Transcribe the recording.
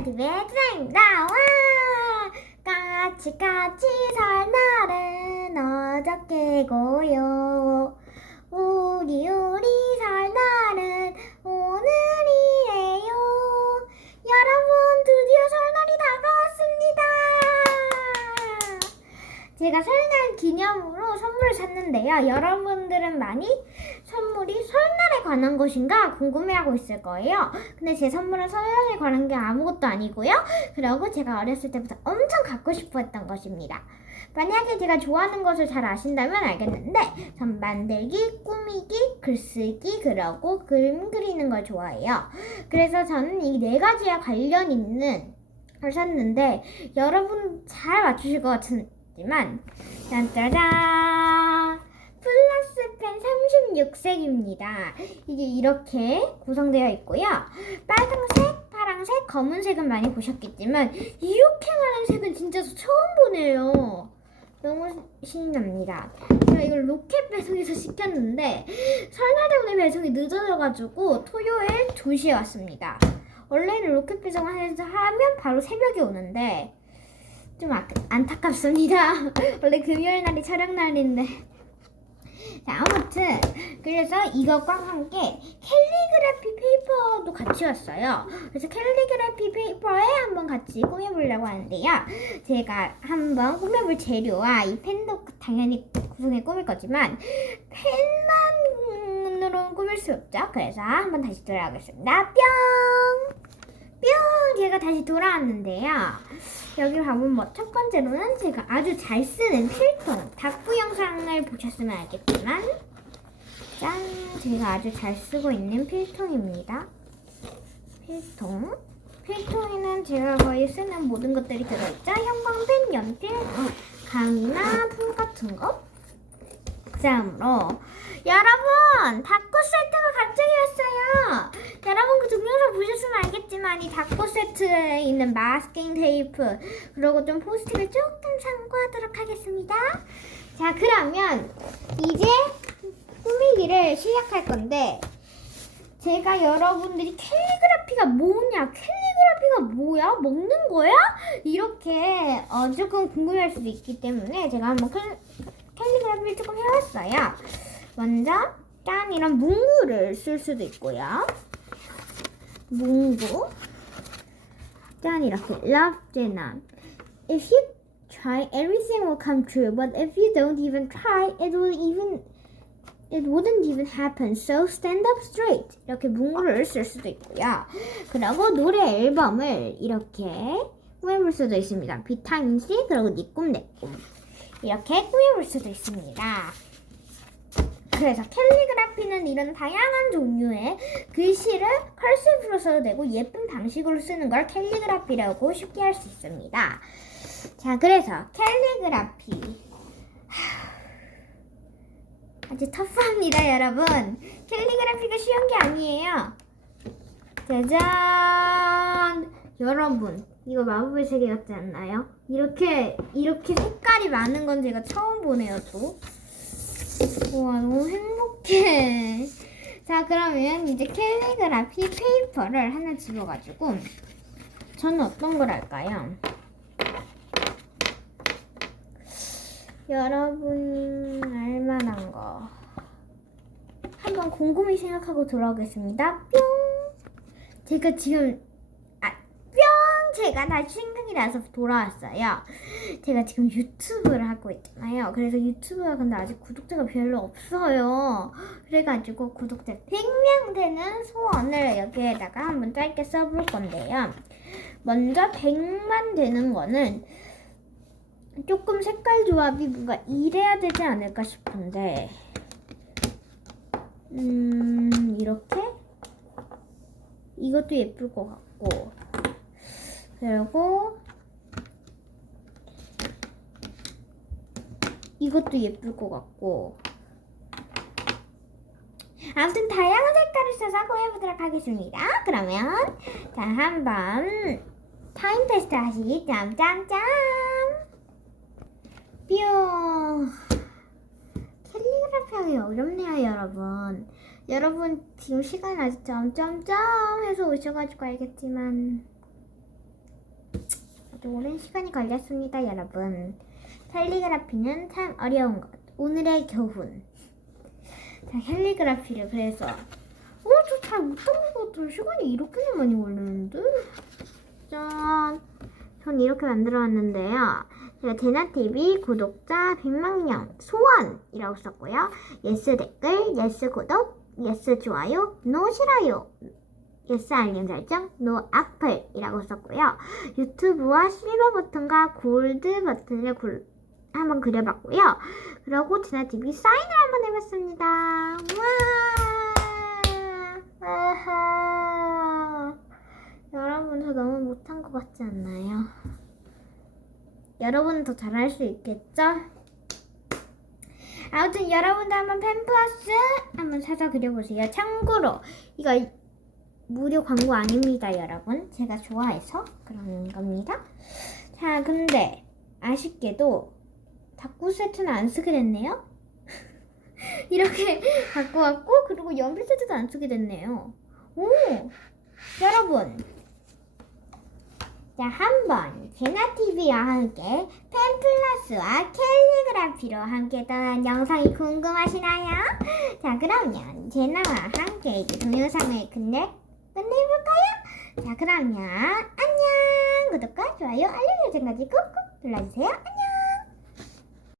TV의 트라입니다. 와! 까치 까치 설날은 어저께고요. 우리 우리 설날은 오늘이에요. 여러분 드디어 설날이 다가왔습니다. 제가 설날 기념으로 선물을 샀는데요. 여러분 들은 많이 선물이 설날에 관한 것인가 궁금해하고 있을 거예요. 근데 제 선물은 설날에 관한 게 아무것도 아니고요. 그리고 제가 어렸을 때부터 엄청 갖고 싶어 했던 것입니다. 만약에 제가 좋아하는 것을 잘 아신다면 알겠는데 전 만들기, 꾸미기, 글쓰기, 그리고 그림 그리는 걸 좋아해요. 그래서 저는 이 네 가지와 관련 있는 걸 샀는데 여러분 잘 맞추실 것 같지만 짠짜잔 36색입니다. 이게 이렇게 구성되어 있고요. 빨강색, 파랑색, 검은색은 많이 보셨겠지만 이렇게 많은 색은 진짜 저 처음 보네요. 너무 신이 납니다. 제가 이걸 로켓 배송에서 시켰는데 설날 때문에 배송이 늦어져가지고 토요일 2시에 왔습니다. 원래는 로켓 배송해서 하면 바로 새벽에 오는데 좀 아, 안타깝습니다. 원래 금요일 날이 촬영 날인데. 자, 아무튼 그래서 이것과 함께 캘리그라피 페이퍼도 같이 왔어요. 그래서 캘리그라피 페이퍼에 한번 같이 꾸며보려고 하는데요. 제가 한번 꾸며볼 재료와 이 펜도 당연히 구성해 꾸밀 거지만 펜만으로는 꾸밀 수 없죠. 그래서 한번 다시 돌아가겠습니다. 뿅! 뿅! 제가 다시 돌아왔는데요. 여기 가면 뭐 첫 번째로는 제가 아주 잘 쓰는 영상을 보셨으면 알겠지만 짠! 제가 아주 잘 쓰고 있는 필통입니다. 필통. 필통에는 제가 거의 쓰는 모든 것들이 들어있죠? 형광펜, 연필, 강이나 풀 같은 거. 다음으로 여러분! 닭구 세트가 갑자기 왔어요! 여러분 그 동영상 보셨으면 알겠지만 이 닭구 세트에 있는 마스킹 테이프 그리고 좀 포스트를 조금 참고하도록 하겠습니다 자 그러면 이제 꾸미기를 시작할 건데 제가 여러분들이 캘리그라피가 뭐냐? 캘리그라피가 뭐야? 먹는 거야? 이렇게 어, 조금 궁금해할 수도 있기 때문에 제가 한번 캘, 캘리그라피를 조금 해왔어요. 먼저 짠 이런 문구를 쓸 수도 있고요. 문구. 짠 이렇게 love Jenna if you try everything will come true. But if you don't even try it will even it wouldn't even happen. So stand up straight. 이렇게 문구를 쓸 수도 있고요. 그리고 노래 앨범을 이렇게 꾸며볼 수도 있습니다. 비타민 C 그리고 니꿈 내꿈. 이렇게 꾸며볼 수도 있습니다. 그래서 캘리그라피는 이런 다양한 종류의 글씨를 컬시브로 써도 되고 예쁜 방식으로 쓰는 걸 캘리그라피라고 쉽게 할 수 있습니다. 자, 그래서 캘리그라피 하, 아주 터프합니다, 여러분. 캘리그라피가 쉬운 게 아니에요. 짜잔! 여러분, 이거 마법의 세계 같지 않나요? 이렇게 이렇게 색깔이 많은 건 제가 처음 보네요, 또. 우와 너무 행복해. 자 그러면 이제 캘리그라피 페이퍼를 하나 집어가지고 저는 어떤 걸 할까요? 여러분 알만한 거 한번 곰곰이 생각하고 돌아오겠습니다. 뿅. 제가 지금 아, 뿅 제가 다시 생각이 나서 돌아왔어요. 제가 지금 유튜브를 하고 있잖아요. 그래서 유튜브가 근데 아직 구독자가 별로 없어요. 그래가지고 구독자 100명 되는 소원을 여기에다가 한번 짧게 써볼 건데요. 먼저 100만 되는 거는 조금 색깔 조합이 뭔가 이래야 되지 않을까 싶은데. 음 이렇게? 이것도 예쁠 것 같고. 그리고 이것도 예쁠 것 같고. 아무튼 다양한 색깔을 써서 꾸며보도록 하겠습니다. 그러면 자 한번 타임 테스트 하시기. 짬짬짬 뿅 캘리그라피 하기 어렵네요 여러분 여러분 지금 시간 아직 점점점 해서 오셔가지고 알겠지만 또 오랜 시간이 걸렸습니다, 여러분. 캘리그라피는 참 어려운 것. 오늘의 교훈. 자, 캘리그라피를 그래서 어, 저 잘 못하는 것 같아요. 시간이 이렇게나 많이 걸리는데? 짠. 전 이렇게 만들어 왔는데요. 제가 대나TV 구독자 100만 명 소원이라고 썼고요. 예스 댓글, 예스 구독, 예스 좋아요, 노 싫어요, 예스 알림 설정, 노 악플이라고 썼고요. 유튜브와 실버 버튼과 골드 버튼을 굴- 한번 그려봤고요. 그리고 제나TV 사인을 한번 해봤습니다. 와! 아하. 여러분 저 너무 못한 것 같지 않나요? 여러분은 더 잘할 수 있겠죠? 아무튼 여러분도 한번 펜플러스 한번 찾아 그려보세요. 참고로 이거 무료 광고 아닙니다, 여러분. 제가 좋아해서 그런 겁니다. 자, 근데 아쉽게도 다꾸 세트는 안 쓰게 됐네요. 이렇게 갖고 왔고 그리고 연필 세트도 안 쓰게 됐네요. 오, 여러분. 자, 한번 제나TV와 함께 펜플러스와 캘리그라피로 함께 떠난 영상이 궁금하시나요? 자, 그러면 제나와 함께 동영상을 끝내, 끝내볼까요? 자, 그러면 안녕! 구독과 좋아요, 알림 설정까지 꾹꾹 눌러주세요. 안녕!